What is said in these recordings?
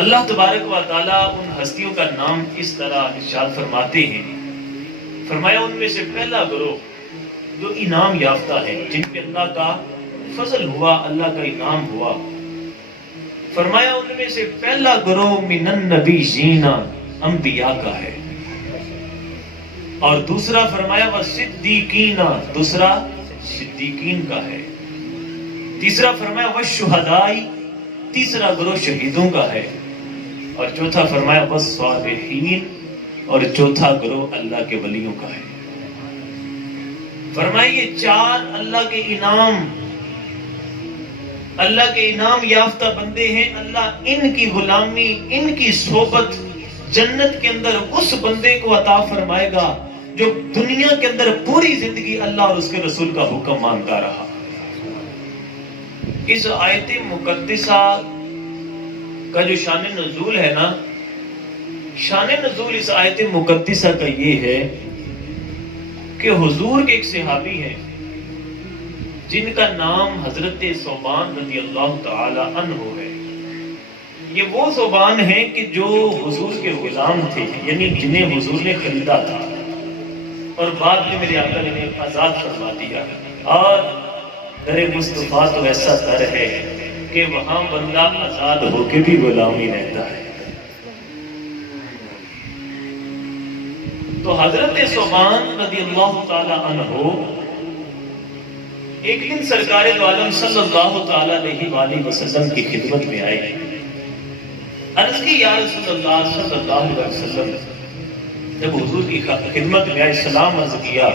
اللہ تبارک و تعالیٰ ان ہستیوں کا نام اس طرح ارشاد فرماتے ہیں، فرمایا ان میں سے پہلا گروہ جو انعام یافتہ ہے، جن پہ اللہ کا فضل ہوا، اللہ کا انعام ہوا، فرمایا ان میں سے پہلا گروہ من النبیین انبیاء کا ہے، اور دوسرا فرمایا والصدیقین، دوسرا صدیقین کا ہے، تیسرا فرمایا والشہداء، تیسرا گروہ شہیدوں کا ہے، اور چوتھا فرمایا والصالحین، اور چوتھا گروہ اللہ کے ولیوں کا ہے۔ فرمایا یہ چار اللہ کے انعام یافتہ بندے ہیں، اللہ ان کی غلامی، ان کی صحبت جنت کے اندر اس بندے کو عطا فرمائے گا جو دنیا کے اندر پوری زندگی اللہ اور اس کے رسول کا حکم مانتا رہا۔ اس آیت مقدسہ کا جو شان نزول ہے نا، شان نزول اس آیت مقدسہ کا یہ ہے کہ حضور کے ایک صحابی ہیں جن کا نام حضرت ثوبان رضی اللہ تعالی عنہ ہے۔ یہ وہ ثوبان ہیں کہ جو حضور کے غلام تھے، یعنی جنہیں حضور نے خریدا تھا اور بعد میں میرے آقا نے انہیں آزاد فرما دیا۔ اور در مصطفیٰ تو ایسا در ہے کہ وہاں بندہ آزاد ہو کے بھی غلام ہی رہتا ہے۔ تو حضرت ثوبان رضی اللہ تعالی عنہ ایک دن سرکار دو عالم صلی اللہ تعالی علیہ وآلہ وسلم کی خدمت میں آئے، عرض کی یا رسول اللہ صلی اللہ علیہ وسلم۔ جب حضور کی خدمت میں آئے، سلام عرض کیا،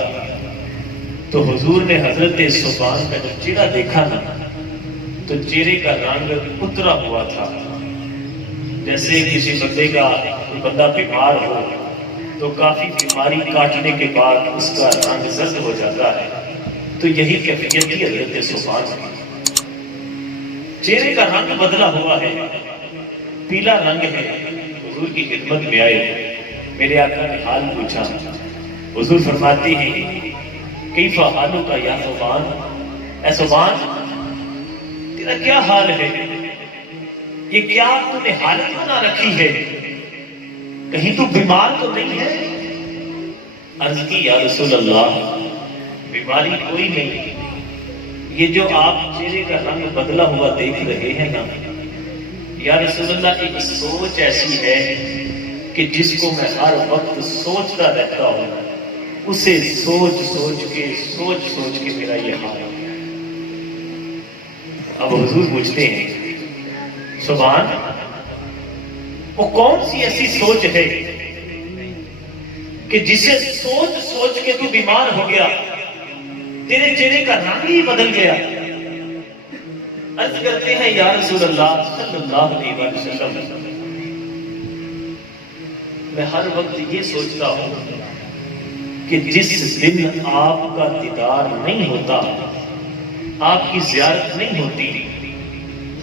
تو حضور نے حضرت ثوبان کا جب چہرہ دیکھا نا، تو چہرے کا رنگ اترا ہوا تھا، جیسے کسی بندے کا بندہ بیمار ہو تو کافی بیماری کاٹنے کے بعد اس کا رنگ زرد ہو جاتا ہے، تو یہی کیفیت تھی حضرت ثوبان کی۔ چہرے کا رنگ بدلا ہوا ہے، پیلا رنگ ہے۔ حضور کی خدمت میں آئے، میرے آقا نے حال پوچھا، حضور فرماتے ہیں کیف حالک یا ثوبان، اے ثوبان تیرا کیا حال ہے؟ یہ کیا تو نے حالت بنا رکھی ہے؟ کہیں تو بیمار تو نہیں ہے؟ عرض کی یا رسول اللہ بیماری کوئی نہیں، یہ جو آپ چہرے کا رنگ بدلا ہوا دیکھ رہے ہیں نا، یا رسول اللہ ایک سوچ ایسی ہے کہ جس کو میں ہر وقت سوچتا رہتا ہوں، اسے سوچ کے میرا یہ حال ہو گیا۔ اب حضور پوچھتے ہیں ثوبان وہ کون سی ایسی سوچ ہے کہ جسے سوچ کے تو بیمار ہو گیا، تیرے چہرے کا رنگ ہی بدل گیا؟ عرض کرتے ہیں یا رسول اللہ صلی اللہ علیہ وسلم میں ہر وقت یہ سوچتا ہوں کہ جس دن آپ کا دیدار نہیں ہوتا، آپ کی زیارت نہیں ہوتی،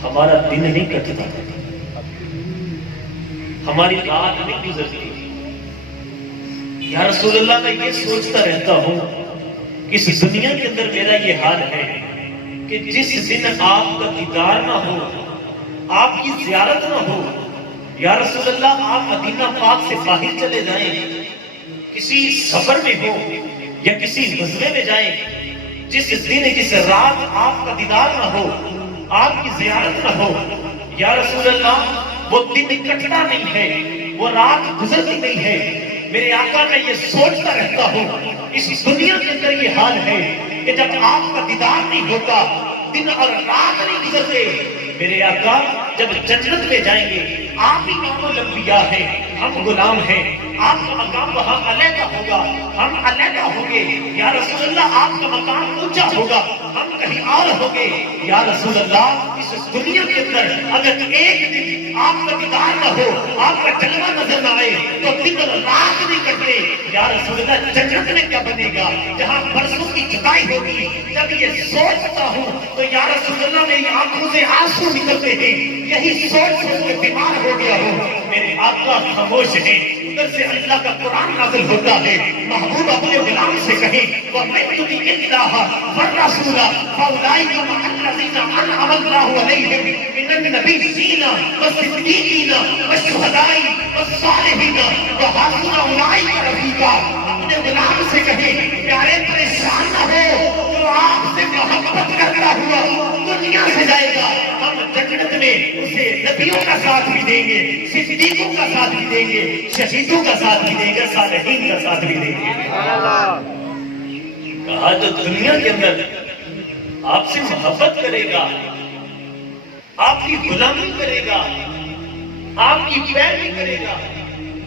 ہمارا دن نہیں کٹتا، ہماری رات نہیں گزرتی۔ یا رسول اللہ میں یہ سوچتا رہتا ہوں کہ اس دنیا کے اندر میرا یہ حال ہے کہ جس دن آپ کا دیدار نہ ہو، آپ کی زیارت نہ ہو، یا رسول اللہ آپ مدینہ پاک سے باہر چلے جائیں، کسی سفر میں ہو یا کسی غزوے میں جائیں، جس دن جس رات آپ کا دیدار نہ ہو، آپ کی زیارت نہ ہو، یا رسول اللہ وہ دن کٹتا نہیں ہے، وہ رات گزرتی نہیں ہے۔ میرے آقا میں یہ سوچتا رہتا ہوں اس دنیا کے اندر یہ حال ہے کہ جب آپ کا دیدار نہیں ہوتا، دن اور رات نہیں گزرتے، میرے آقا جب جنت میں جائیں گے، آپ ہی امام الانبیاء ہیں، ہم غلام ہیں، آپ کا مقام وہاں علیحدہ ہوگا، ہم علیحدہ ہوں گے، یا رسول اللہ آپ کا مقام اونچا ہوگا، ہم کہیں اور ہوں گے، یا رسول اللہ اس دنیا کے اندر اگر ایک دن آپ کا دیدار نہ ہو، آپ کا جلوہ نظر نہ آئے تو دن اور رات نہیں کٹتے۔ یا رسول اللہ جنت میں کیا بنے گا جہاں برسوں کی جدائی ہوگی؟ جب یہ سوچتا ہوں تو یا رسول اللہ میری آنکھوں سے آنسو نکلتے ہیں، یہی سوچ کے بیمار ہو گیا ہوں۔ میرے آقا خاموش ہیں، اندر سے اللہ کا قرآن نازل ہوتا ہے، محبوب اپنے غلام سے کہیں وَمَن يُطِعِ اللَّهَ وَالرَّسُولَ فَأُولَٰئِكَ مَعَ الَّذِينَ أَنْعَمَ اللَّهُ عَلَيْهِم مِّنَ النَّبِيِّينَ وَالصِّدِّيقِينَ وَالشُّهَدَاءِ وَالصَّالِحِينَ وَحَسُنَ أُولَٰئِكَ رَفِیقًا۔ اپنے غلام سے کہیں پیارے پریشان نہ ہو، جو آپ سے محبت کرتا ہوا دنیا سے جائے گا، ہم جنت میں اسے نبیوں کا ساتھ بھی دیں گے، صدیقوں کا ساتھ بھی دیں گے، شہیدوں کا ساتھ بھی دیں گے، صالحین کا ساتھ بھی دیں گے۔ کہا جو دنیا کے اندر آپ سے محبت کرے گا، آپ کی غلامی کرے گا، آپ کی پیروی کرے گا،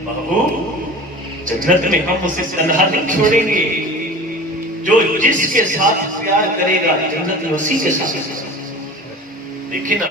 محبوب جنت میں ہم اسے تنہا نہیں چھوڑیں گے، جو جس کے ساتھ پیار کرے گا جنت میں اسی کے ساتھ۔ لیکن